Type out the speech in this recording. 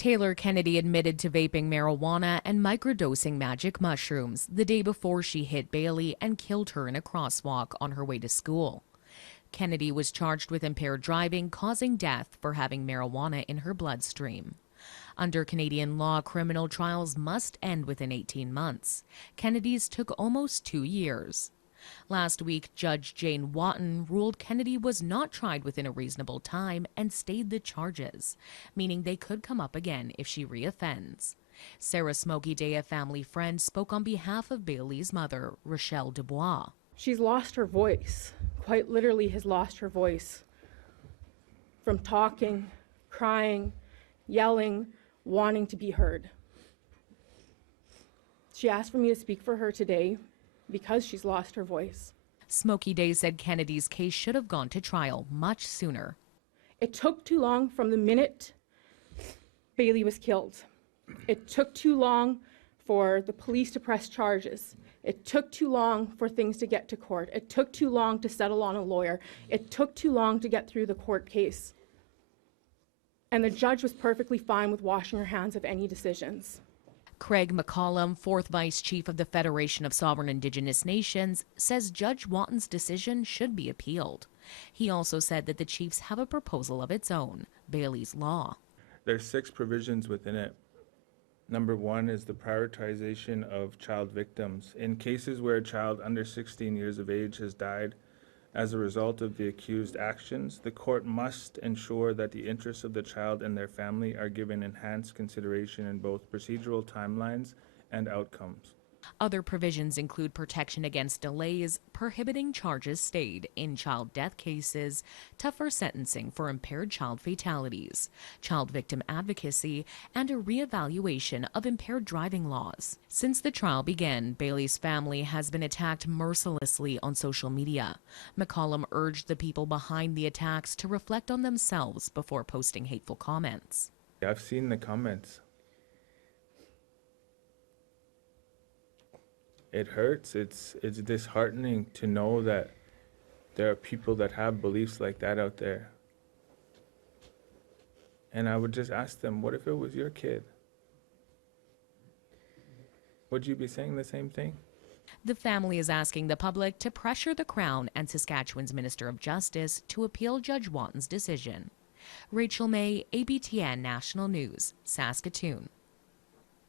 Taylor Kennedy admitted to vaping marijuana and microdosing magic mushrooms the day before she hit Baeleigh and killed her in a crosswalk on her way to school. Kennedy was charged with impaired driving causing death for having marijuana in her bloodstream. Under Canadian law, criminal trials must end within 18 months. Kennedy's took almost 2 years. Last week, Judge Jane Watton ruled Kennedy was not tried within a reasonable time and stayed the charges, meaning they could come up again if she reoffends. Sarah Smokey Day, a family friend, spoke on behalf of Baleigh's mother, Rochelle Dubois. She's lost her voice, quite literally has lost her voice. From talking, crying, yelling, wanting to be heard. She asked for me to speak for her today because she's lost her voice. Smokey Day said Kennedy's case should have gone to trial much sooner. It took too long from the minute Baeleigh was killed. It took too long for the police to press charges. It took too long for things to get to court. It took too long to settle on a lawyer. It took too long to get through the court case. And the judge was perfectly fine with washing her hands of any decisions. Craig McCollum, 4th Vice Chief of the Federation of Sovereign Indigenous Nations, says Judge Watton's decision should be appealed. He also said that the Chiefs have a proposal of its own, Baleigh's Law. There's 6 provisions within it. Number 1 is the prioritization of child victims. In cases where a child under 16 years of age has died as a result of the accused actions, the court must ensure that the interests of the child and their family are given enhanced consideration in both procedural timelines and outcomes. Other provisions include protection against delays, prohibiting charges stayed in child death cases, tougher sentencing for impaired child fatalities, child victim advocacy, and a reevaluation of impaired driving laws. Since the trial began, Baleigh's family has been attacked mercilessly on social media. McCollum urged the people behind the attacks to reflect on themselves before posting hateful comments. I've seen the comments. It hurts. It's disheartening to know that there are people that have beliefs like that out there. And I would just ask them, what if it was your kid? Would you be saying the same thing? The family is asking the public to pressure the Crown and Saskatchewan's Minister of Justice to appeal Judge Watton's decision. Rachel May, APTN National News, Saskatoon.